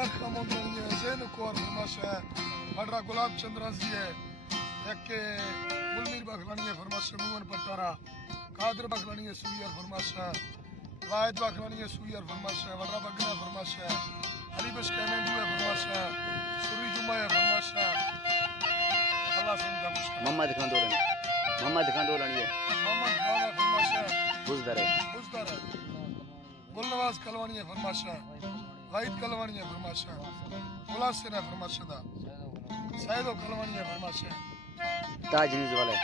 जख्म मुंदनी है ज़ैन को और फरमाश है बड़ा गुलाब चंद्र जी है एक गुलमीर बखलानी है फरमाश मुमन पतारा कादर बखलानी है सुई और फरमाश है वाहिद बखलानी है सुई और फरमाश है वड़ा बगना फरमाश है अली बश कहमेंदू है फरमाश है सुरी जुमा है फरमाश है अल्लाह समझा मुश्किल मोहम्मद खान दोलानी है मोहम्मद खान है फरमाश है बुजदर है गुलनवाज कलवानी है फरमाश है वाहिद कलवानी है फरमाश है मुलासिर है फरमाश दा सैदो कलवानी है फरमाश है ताज न्यूज़ वाले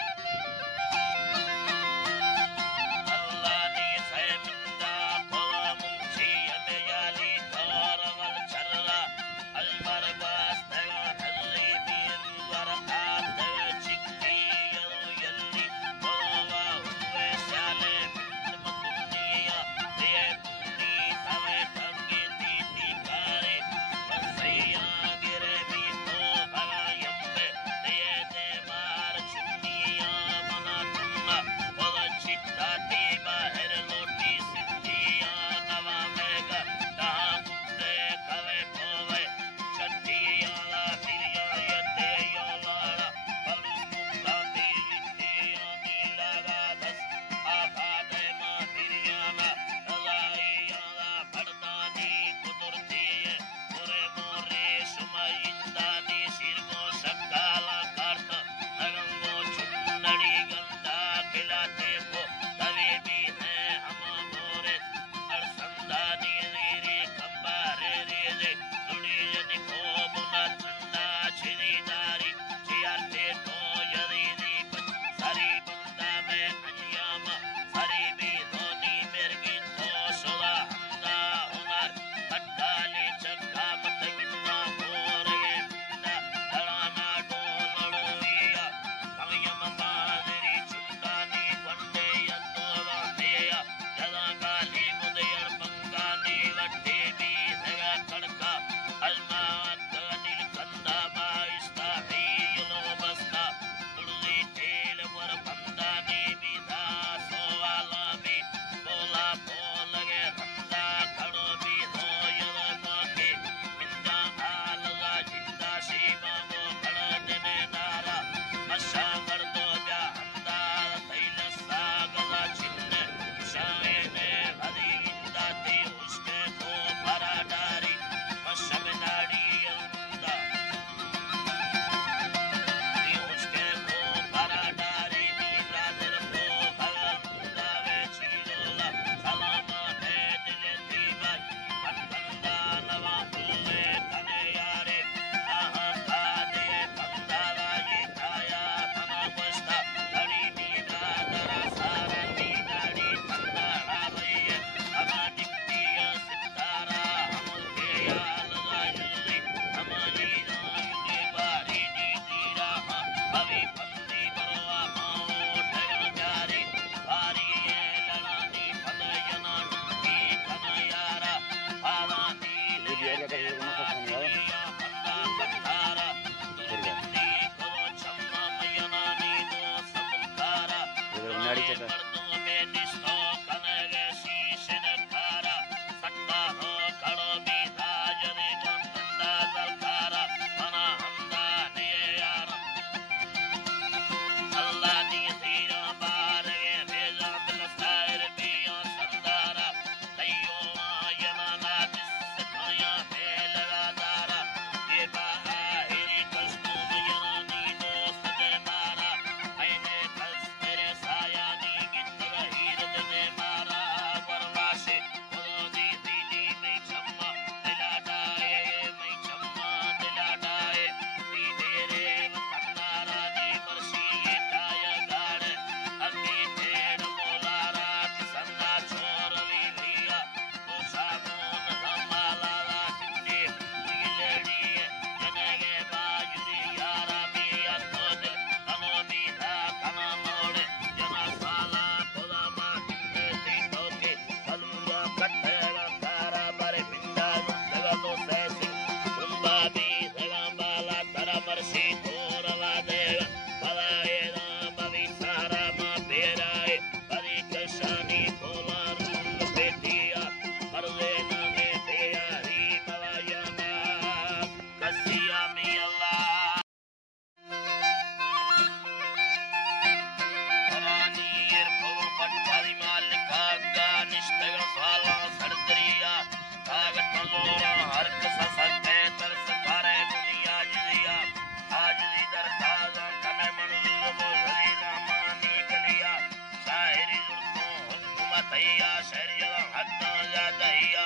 भैया शरीर हड्डा जा दहिया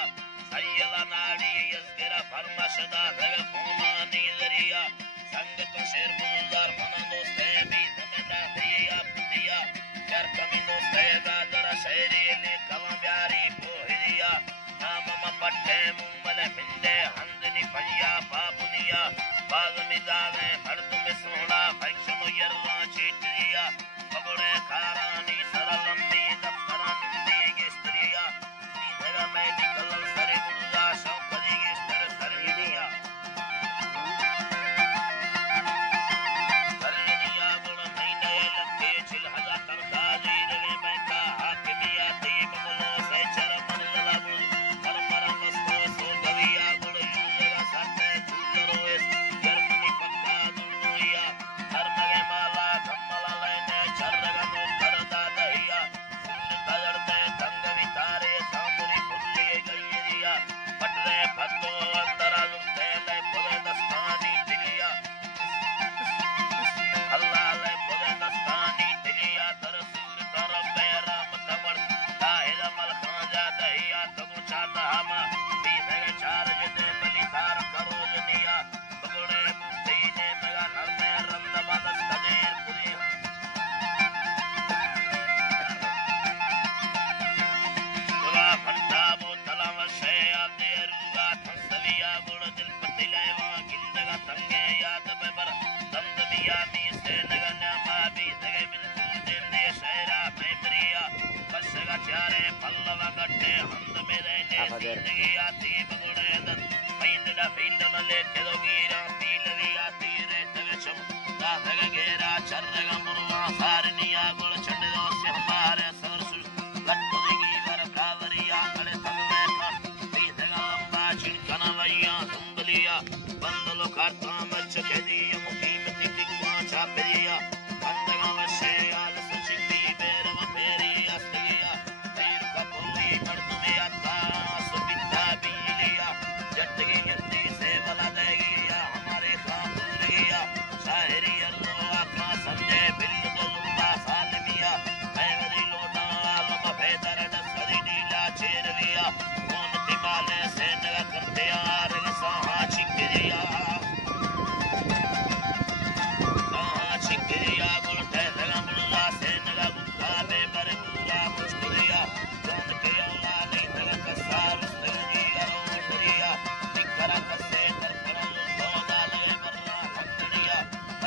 सैयला नाड़ी यस्करा फरमाशदा जग फोमानी जरिया संग तो शेर मुल्लार मन दोस्त है भी समझा भैया पतिया यार कमी दोस्त है गादरा शहरी ने कलम प्यारी पोहिया नाम पट्टे मुमल मिंदे हंदनी भैया बाबुनिया बाग मिजाने भड़त में सोना फैक्शन यरवा चीटिया बगड़े खारानी सरलम्बी दफ्तरानी गेस्त्रिया सीधरा मेडिकल सरे मुल्ला शौकरी गेस्तर सरलिया सरलिया गुण महीने लगे चिल हजार तनखाजी रगे बैंका हाकिमिया ती बगलो से चर मंगला बुल परमरा मस्तो सो गविया गुण यूजगा साथे दूजरोस जर्मनी पक्का दुनिया हर मगे माला धम्मला लेने चरगा नो करदा दहिया तजरते तंग वितारे सामुरी भुल्ली गईरिया पटरे पत्तो अंदरा लुटे ले पुले दस्तानी दिलिया अल्लाह ले पुले दस्तानी दिलिया तरसूल तरबे रहमत मर ताहिद मल खाजा दहिया तगु चाहता हम बीते चार जते बलि तार करो दुनिया बगड़े दीने मेरा नरमे रंद बदस कदीर पुरी गुला फंडा बो तलाव शे आदे रुगा थसलिया गुण दिल पतिलेवा गिंदगा तंगे याद बेबर दमदमिया नी से नगना माबी जगे बिल्कुल देने शहरा मेमरिया बसगा चारे पल्लवा गट्टे हंद में रहने जिंदगी आती बगड़े दन पैंडला पैंडला लेके दोगीरा पीलवी आती रे तवे चम दाग गेरा चरगा मुरवा सारनिया गुण चंडो से हमारे सरसु लटदेगी वर कावरिया कड़े तल्ले का बीतगा लंबा चिनकना वैया संबलिया बंदलो करता मच के दिया मुकीमती टिकवा छापिया बंदगा वशे आल सुचिती बेरव फेरी अस्तिया तीर का पुल्ली मर्द में आता सुबिता बीलिया जटगी यत्ती से बला देगिया हमारे खापुरिया शायरी अल्लाह का समझे बिल्ल लंबा सालमिया मेरी लोटा लंबा बेदर दसरी नीला चेरविया कौन तिमाले से नगा करते यार सहा चिकरिया चिकरिया गुलटे लगा मुल्ला से नगा गुक्का बेबर गुल्ला मुश्किलिया कौन के अल्लाह नहीं नगा कसार उस्तगी गरो डरिया निकरा कसे तरकरल दोदा लगे मरना हंदनिया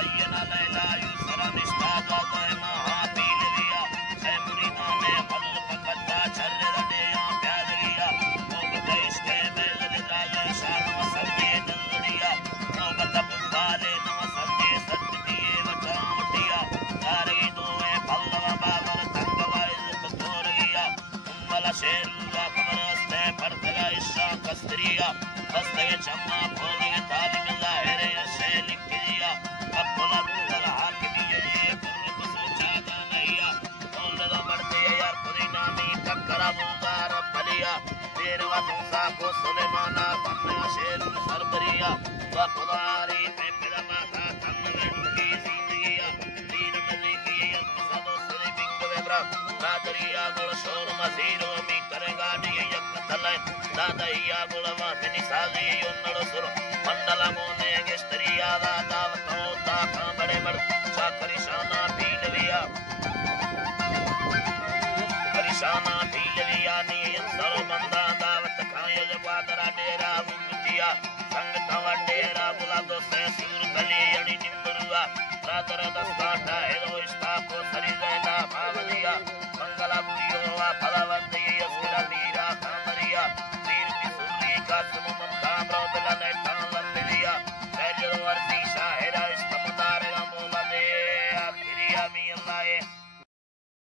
अयना लैला युसरा निष्ठा दादा महा पीलिया से मुरीना में फल पकता चल रडे या प्यारिया मोहब्बत इसके बेल लाले शान वसंगे नंदनिया मोहब्बत पुकारे नव संगे सत्तिए बचाटिया तारगी दोए पल्लवा बाबर तंगवा इज्जत तोरिया उम्मला शेरुला खबरस्ते पड़तगा इशा कस्त्रिया बस्ते चम्मा खोले तालिम लाहिरे से लिखिया अब्दुल्ला बिन हाकिमिया ये कुर्रत सोचा दा नहिया बोलदा बढ़ते यार खुदी नामी टक्करा बुंदार बलिया तेरवा तुसा को सुलेमाना बनना शेरुल सरबरिया वफदारी पे पिला माथा तंगन की जिंदगिया दीन मलिकी अल्फसदो सरे बिंग वेब्रा रादरिया गुल शोर मजीरो मी करेगा डी यक तले दादइया गुल माफनी साजी योनड़ सुर मंडला मोने गेस्त्रिया दावतो ता बड़े बड़ चाकरी शाना पीलविया परिशाना पीलविया नी सर बंदा दावत खाए जवादरा डेरा मुंगतिया संग तवा डेरा बुला दो से सूर गली अड़ी निम्बरुआ रादर दस्ता है रो इस्ता को सरी जैना भावलिया